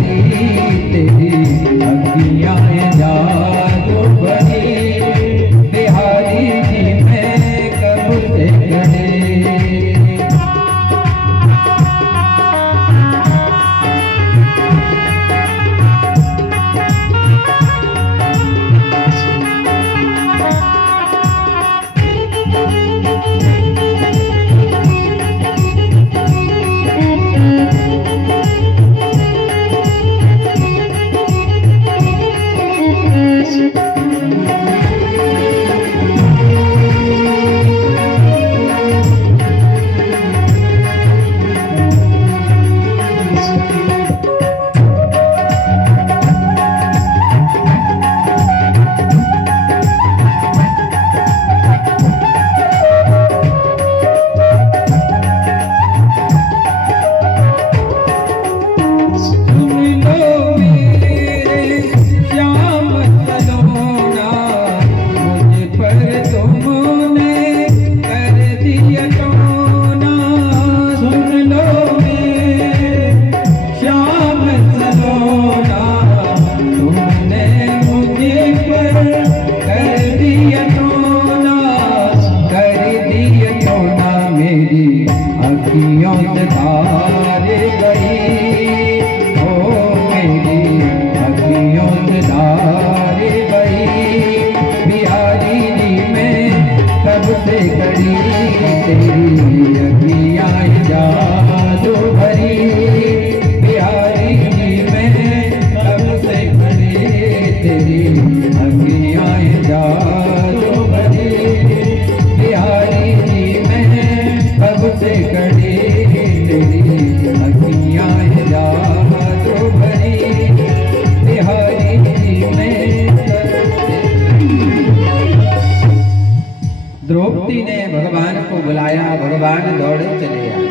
करी तेरी अखियाँ जादू भरी, बिहारी जी मैं कब से खड़े। द्रौपदी ने भगवान को बुलाया, भगवान दौड़े चले आए।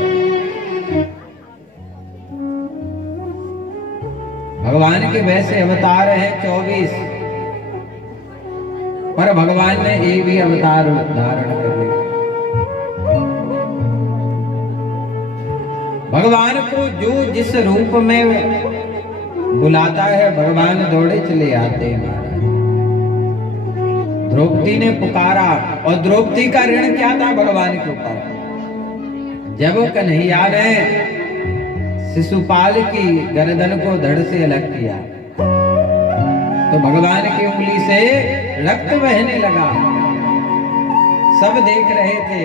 भगवान के वैसे अवतार हैं 24, पर भगवान ने एक भी अवतार धारण कर लिया। भगवान को जो जिस रूप में बुलाता है, भगवान दौड़े चले आते हैं महाराज। द्रौपदी ने पुकारा, और द्रौपदी का ऋण क्या था भगवान के ऊपर? जब कन्हैया ने शिशुपाल की गर्दन को धड़ से अलग किया तो भगवान की उंगली से रक्त बहने लगा। सब देख रहे थे,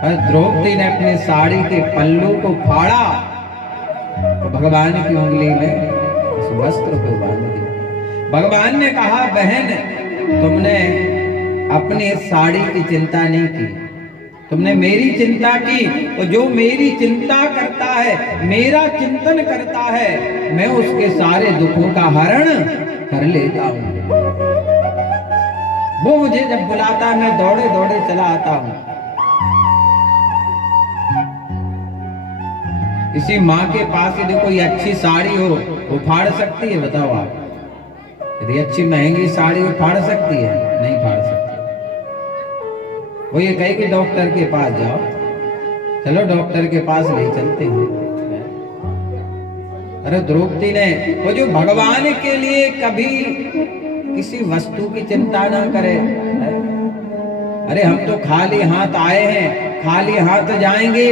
और द्रौपदी ने अपने साड़ी के पल्लू को फाड़ा तो भगवान की उंगली में उस वस्त्र को बांध दिया। भगवान ने कहा, बहन तुमने अपनी साड़ी की चिंता नहीं की, तुमने मेरी चिंता की। तो जो मेरी चिंता करता है, मेरा चिंतन करता है, मैं उसके सारे दुखों का हरण कर लेता हूं। वो मुझे जब बुलाता है, मैं दौड़े दौड़े चला आता हूं। किसी माँ के पास यदि कोई अच्छी साड़ी हो, वो फाड़ सकती है? बताओ आप, यदि अच्छी महंगी साड़ी वो फाड़ सकती है? नहीं फाड़ सकती। वो ये कहे कि डॉक्टर के पास जाओ, चलो डॉक्टर के पास ले चलते हैं। अरे द्रौपदी ने, वो जो भगवान के लिए कभी किसी वस्तु की चिंता ना करे। अरे हम तो खाली हाथ आए हैं, खाली हाथ जाएंगे।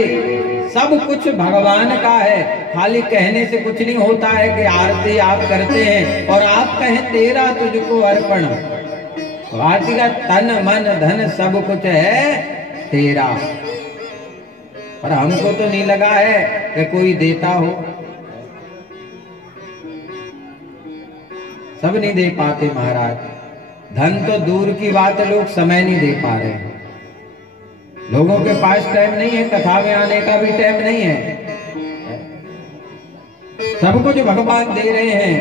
सब कुछ भगवान का है, खाली कहने से कुछ नहीं होता है कि आरती आप करते हैं और आप कहें तेरा तुझको अर्पण। आरती का तन मन धन सब कुछ है तेरा, पर हमको तो नहीं लगा है कि कोई देता हो। सब नहीं दे पाते महाराज। धन तो दूर की बात, लोग समय नहीं दे पा रहे हैं। लोगों के पास टाइम नहीं है, कथा में आने का भी टाइम नहीं है। सब कुछ भगवान दे रहे हैं,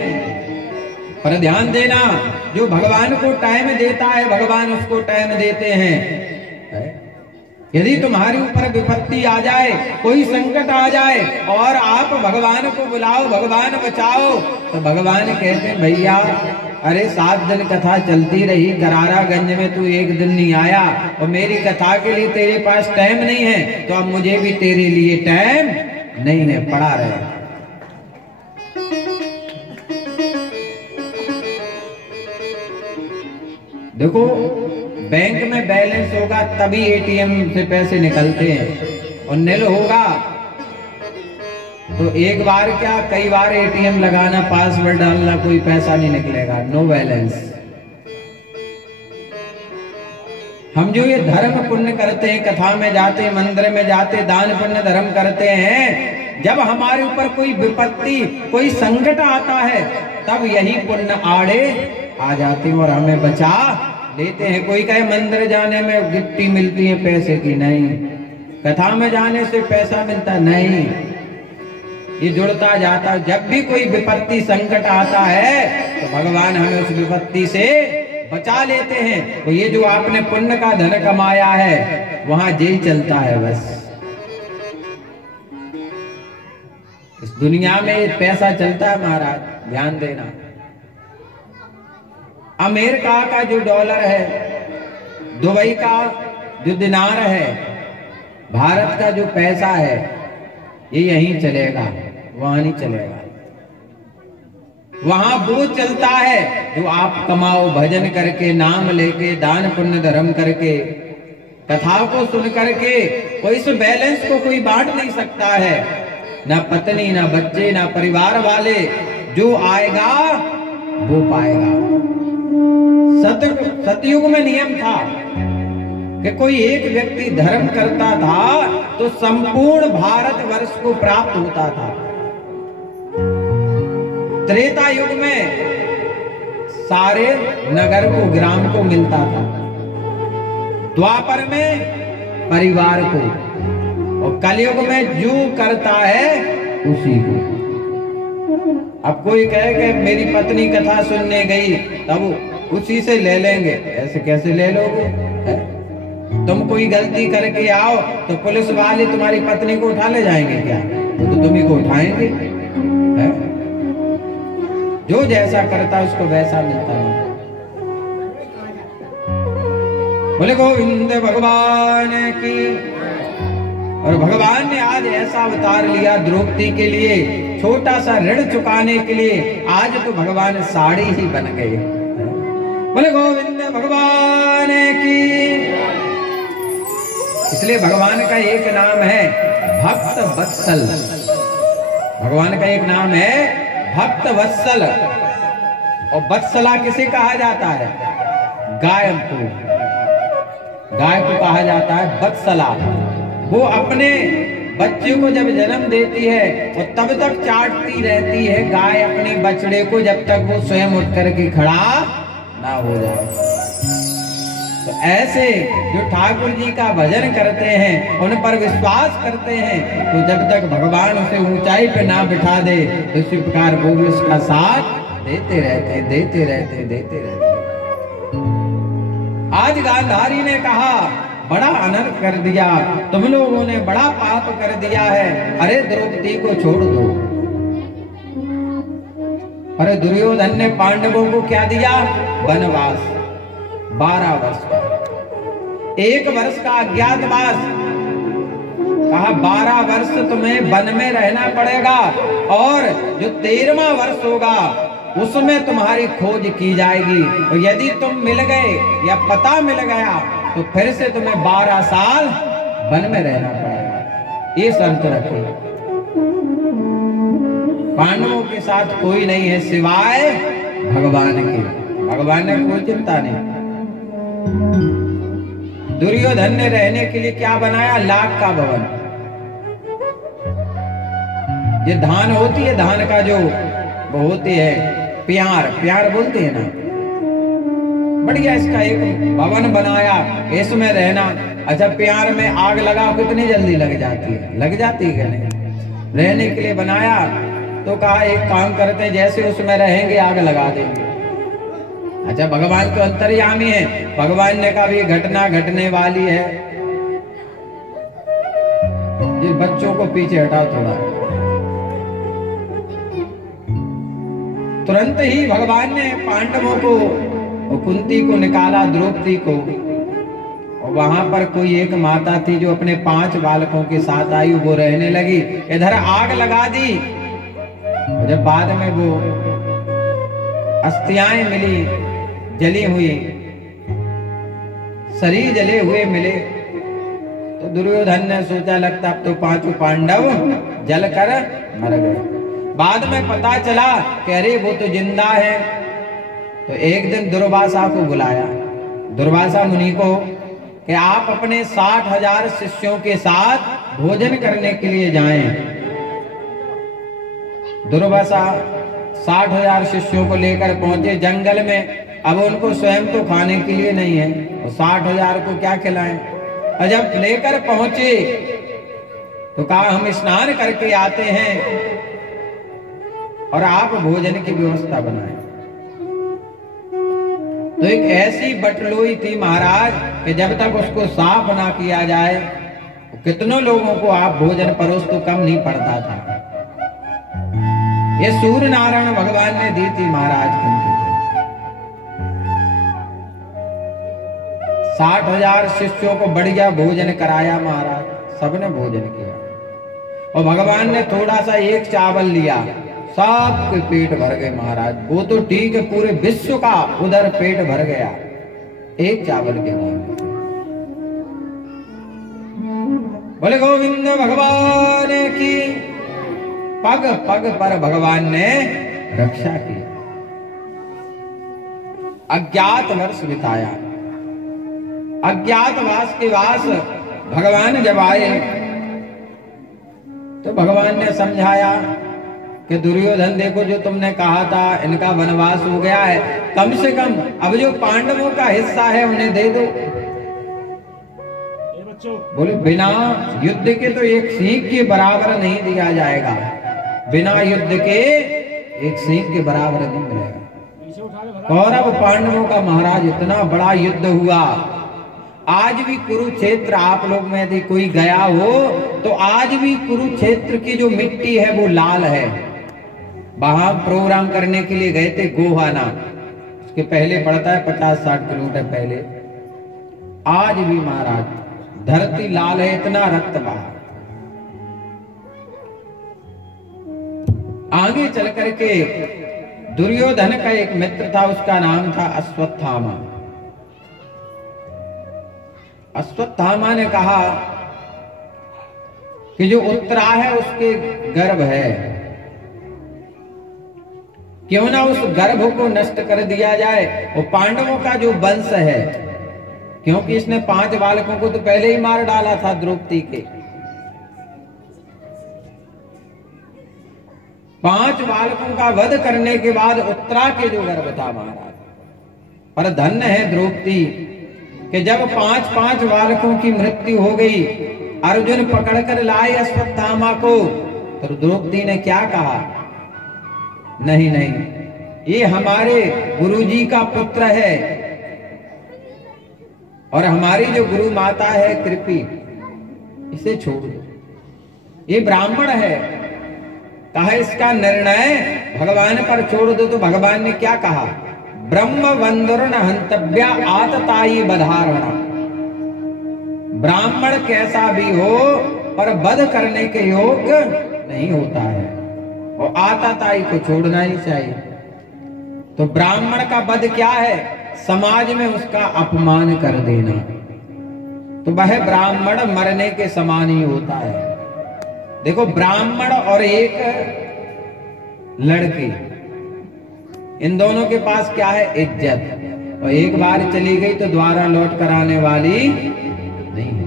पर ध्यान देना, जो भगवान को टाइम देता है, भगवान उसको टाइम देते हैं। यदि तुम्हारे ऊपर विपत्ति आ जाए, कोई संकट आ जाए और आप भगवान को बुलाओ, भगवान बचाओ, तो भगवान कहते हैं भैया अरे 7 दिन कथा चलती रही करारागंज में, तू एक दिन नहीं आया और मेरी कथा के लिए तेरे पास टाइम नहीं है, तो अब मुझे भी तेरे लिए टाइम नहीं है, पड़ा रहे। देखो, बैंक में बैलेंस होगा तभी एटीएम से पैसे निकलते हैं, और नील होगा तो एक बार क्या कई बार एटीएम लगाना, पासवर्ड डालना, कोई पैसा नहीं निकलेगा, नो बैलेंस। हम जो ये धर्म पुण्य करते हैं, कथा में जाते, मंदिर में जाते, दान पुण्य धर्म करते हैं, जब हमारे ऊपर कोई विपत्ति, कोई संकट आता है, तब यही पुण्य आड़े आ जाते हैं और हमें बचा लेते हैं। कोई कहे मंदिर जाने में गिफ्टी मिलती है पैसे की, नहीं। कथा में जाने से पैसा मिलता, नहीं। ये जुड़ता जाता। जब भी कोई विपत्ति संकट आता है तो भगवान हमें उस विपत्ति से बचा लेते हैं। तो ये जो आपने पुण्य का धन कमाया है वहां जेल चलता है बस। इस दुनिया में पैसा चलता है महाराज, ध्यान देना। अमेरिका का जो डॉलर है, दुबई का जो दिनार है, भारत का जो पैसा है, ये यहीं चलेगा, वहां नहीं चलेगा। वहां वो चलता है जो आप कमाओ भजन करके, नाम लेके, दान पुण्य धर्म करके, कथा को सुन करके। कोई इस बैलेंस को कोई बांट नहीं सकता है, ना पत्नी, ना बच्चे, ना परिवार वाले। जो आएगा वो पाएगा। सतयुग में नियम था कि कोई एक व्यक्ति धर्म करता था तो संपूर्ण भारतवर्ष को प्राप्त होता था। त्रेता युग में सारे नगर को, ग्राम को मिलता था। द्वापर में परिवार को, और कलयुग में जो करता है उसी को। अब कोई कहे कि मेरी पत्नी कथा सुनने गई, तब उसी से ले लेंगे। ऐसे कैसे ले लोगे? तुम कोई गलती करके आओ तो पुलिस वाले तुम्हारी पत्नी को उठा ले जाएंगे क्या? वो तो तुम्ही को उठाएंगे। है? जो जैसा करता उसको वैसा मिलता है। बोले गोविंद भगवान की। और भगवान ने आज ऐसा अवतार लिया द्रौपदी के लिए, छोटा सा ऋण चुकाने के लिए। आज तो भगवान साड़ी ही बन गए। बोले गोविंद भगवान की। इसलिए भगवान का एक नाम है भक्त वत्सल। भगवान का एक नाम है भक्त वत्सल। और वत्सला किसे कहा जाता है? गाय को। गाय को कहा जाता है वत्सला। वो अपने बच्चे को जब जन्म देती है वो तब तक चाटती रहती है गाय अपने बछड़े को, जब तक वो स्वयं उठ करके खड़ा ना हो जाए। तो ऐसे जो ठाकुर जी का भजन करते हैं, उन पर विश्वास करते हैं, तो जब तक भगवान उसे ऊंचाई पे ना बिठा दे तो इसी प्रकार वो भी उसका साथ देते रहते, देते रहते, देते रहते। आज गांधारी ने कहा बड़ा अनर्थ कर दिया, तुम लोगों ने बड़ा पाप कर दिया है। अरे द्रौपदी को छोड़ दो। अरे दुर्योधन ने पांडवों को क्या दिया? वनवास 12 वर्ष का, 1 वर्ष का अज्ञातवास। कहा 12 वर्ष तुम्हें वन में रहना पड़ेगा, और जो 13वां वर्ष होगा उसमें तुम्हारी खोज की जाएगी। और यदि तुम मिल गए या पता मिल गया तो फिर से तुम्हें 12 साल वन में रहना पड़ेगा। ये शर्त रखी। पांडवों के साथ कोई नहीं है सिवाय भगवान के। भगवान ने कोई चिंता नहीं। दुर्योधन ने रहने के लिए क्या बनाया? लाख का भवन। ये धान होती है, धान का जो वो होती है प्यार, प्यार बोलते हैं ना, बढ़िया इसका एक भवन बनाया, इसमें रहना। अच्छा, प्यार में आग लगाओ कितनी जल्दी लग जाती है? लग जाती है क्या नहीं? रहने के लिए बनाया तो कहा एक काम करते हैं, जैसे उसमें रहेंगे आग लगा देंगे। अच्छा, भगवान तो अंतर्यामी है। भगवान ने कहा ये घटना घटने वाली है, जिस बच्चों को पीछे हटाओ थोड़ा। तुरंत ही भगवान ने पांडवों को और कुंती को निकाला, द्रौपदी को। और वहां पर कोई एक माता थी जो अपने 5 बालकों के साथ आई, वो रहने लगी। इधर आग लगा दी। और जब बाद में वो अस्थियां मिली जली हुई, शरीर जले हुए मिले। तो दुर्योधन ने सोचा लगता अब तो पांचों पांडव जलकर मर गए। बाद में पता चला कि अरे वो तो जिंदा है। तो एक दिन दुर्वासा को बुलाया, दुर्वासा मुनि को, कि आप अपने 60,000 शिष्यों के साथ भोजन करने के लिए जाएं। दुर्वासा 60,000 शिष्यों को लेकर पहुंचे जंगल में। अब उनको स्वयं तो खाने के लिए नहीं है, और 60,000 को क्या खिलाएं। और जब लेकर पहुंचे तो कहा हम स्नान करके आते हैं और आप भोजन की व्यवस्था बनाएं। तो एक ऐसी बटलोई थी महाराज कि जब तक उसको साफ ना किया जाए तो कितनों लोगों को आप भोजन परोस तो कम नहीं पड़ता था। ये सूर्य नारायण भगवान ने दी थी महाराज कुंती को। 60,000 शिष्यों को बढ़िया भोजन कराया महाराज, सबने भोजन किया। और भगवान ने थोड़ा सा एक चावल लिया, सबके पेट भर गए महाराज। वो तो ठीक है, पूरे विश्व का उधर पेट भर गया एक चावल के नाम। बोले गोविंद भगवान की। पग पग पर भगवान ने रक्षा की। अज्ञात वर्ष बिताया। अज्ञातवास के वास भगवान जब आए तो भगवान ने समझाया कि दुर्योधन देखो जो तुमने कहा था इनका वनवास हो गया है, कम से कम अब जो पांडवों का हिस्सा है उन्हें दे दो। बोले बिना युद्ध के तो एक सींग के बराबर नहीं दिया जाएगा, बिना युद्ध के एक सींग के बराबर नहीं मिलेगा। कौरव पांडवों का महाराज इतना बड़ा युद्ध हुआ। आज भी कुरुक्षेत्र, आप लोग में यदि कोई गया हो तो आज भी कुरुक्षेत्र की जो मिट्टी है वो लाल है। वहां प्रोग्राम करने के लिए गए थे गोहाना, उसके पहले पड़ता है 50-60 किलोमीटर पहले। आज भी महाराज धरती लाल है, इतना रक्त बहा। आगे चल करके दुर्योधन का एक मित्र था, उसका नाम था अश्वत्थामा। अश्वत्थामा ने कहा कि जो उत्तरा है उसके गर्भ है, क्यों ना उस गर्भ को नष्ट कर दिया जाए। वो पांडवों का जो वंश है, क्योंकि इसने 5 बालकों को तो पहले ही मार डाला था द्रौपदी के। 5 बालकों का वध करने के बाद उत्तरा के जो गर्भ था महाराज, पर धन्य है द्रौपदी कि जब 5-5 बालकों की मृत्यु हो गई, अर्जुन पकड़कर लाए अश्वत्थामा को, तो द्रौपदी ने क्या कहा, नहीं नहीं, ये हमारे गुरुजी का पुत्र है और हमारी जो गुरु माता है कृपी, इसे छोड़ दो, ये ब्राह्मण है। कहा इसका निर्णय भगवान पर छोड़ दो। तो भगवान ने क्या कहा, ब्रह्म वंदुर्न हंतव्या आतताई बधारणा। ब्राह्मण कैसा भी हो पर वध करने के योग्य नहीं होता है, और आतताई को छोड़ना ही चाहिए। तो ब्राह्मण का वध क्या है, समाज में उसका अपमान कर देना। तो वह ब्राह्मण मरने के समान ही होता है। देखो ब्राह्मण और एक लड़की, इन दोनों के पास क्या है, इज्जत, और एक बार चली गई तो दोबारा लौट कर आने वाली नहीं है।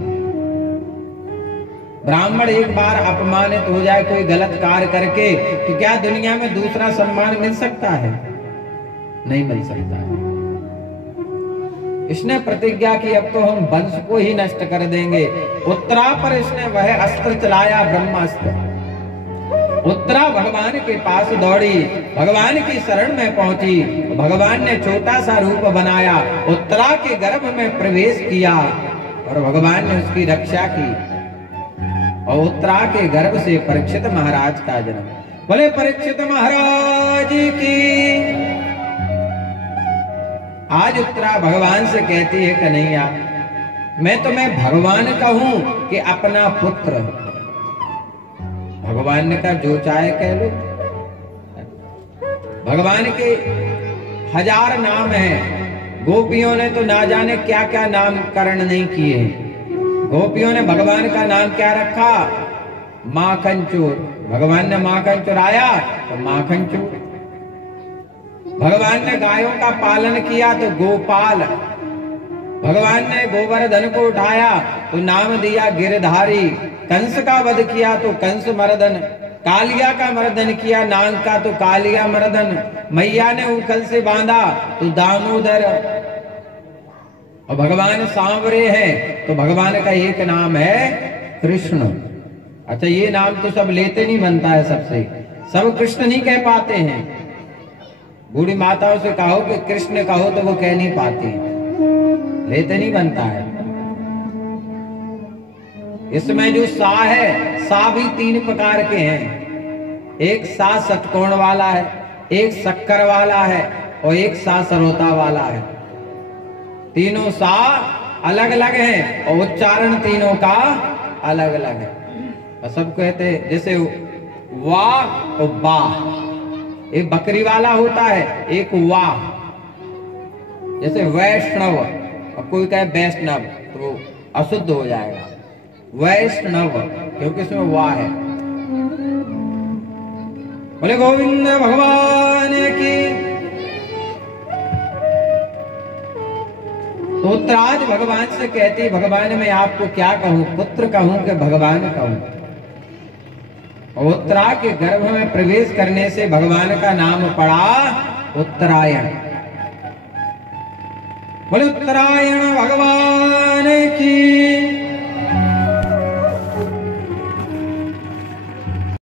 ब्राह्मण एक बार अपमानित हो जाए कोई गलत कार्य करके, तो क्या दुनिया में दूसरा सम्मान मिल सकता है, नहीं मिल सकता है। इसने प्रतिज्ञा की अब तो हम वंश को ही नष्ट कर देंगे। उत्तरा पर इसने वह अस्त्र चलाया, ब्रह्मास्त्र। उत्तरा भगवान के पास दौड़ी, भगवान की शरण में पहुंची। भगवान ने छोटा सा रूप बनाया, उत्तरा के गर्भ में प्रवेश किया और भगवान ने उसकी रक्षा की। और उत्तरा के गर्भ से परीक्षित महाराज का जन्म। बोले परीक्षित महाराज की। आज उत्तरा भगवान से कहती है कन्हैया, मैं तुम्हें भगवान कहूं कि अपना पुत्र। भगवान ने कहा जो चाहे कह लो। भगवान के 1000 नाम हैं, गोपियों ने तो ना जाने क्या क्या नामकरण नहीं किए हैं। गोपियों ने भगवान का नाम क्या रखा? माखन चोर। भगवान ने माखन चुराया तो माखन चोर। भगवान ने गायों का पालन किया तो गोपाल। भगवान ने गोवर्धन को उठाया तो नाम दिया गिरधारी। कंस का वध किया तो कंस मर्दन। कालिया का मर्दन किया नाग का तो कालिया मर्दन। मैया ने उखल से बांधा तो दामोदर। और भगवान सांवरे हैं तो भगवान का एक नाम है कृष्ण। अच्छा, ये नाम तो सब लेते नहीं बनता है सबसे, सब कृष्ण नहीं कह पाते हैं। बूढ़ी माताओं से कहो कि कृष्ण कहो तो वो कह नहीं पाती, लेते नहीं बनता है। इसमें जो सा है, सा भी 3 प्रकार के हैं। एक सा षटकोण वाला है, एक शक्कर वाला है और एक सा सरोता वाला है। तीनों सा अलग अलग हैं और उच्चारण तीनों का अलग अलग है। और सब कहते हैं जैसे वाह और बाह, एक बकरी वाला होता है, एक वाह। जैसे वैष्णव, और कोई कहे वैष्णव तो अशुद्ध हो जाएगा। वैष्णव क्योंकि इसमें वाह है। बोले गोविंद भगवान की। तो उत्तराज भगवान से कहती, भगवान मैं आपको क्या कहूं, पुत्र कहूं कि भगवान कहूं। और उत्तरा के गर्भ में प्रवेश करने से भगवान का नाम पड़ा उत्तरायण। बोले उत्तरायण भगवान की।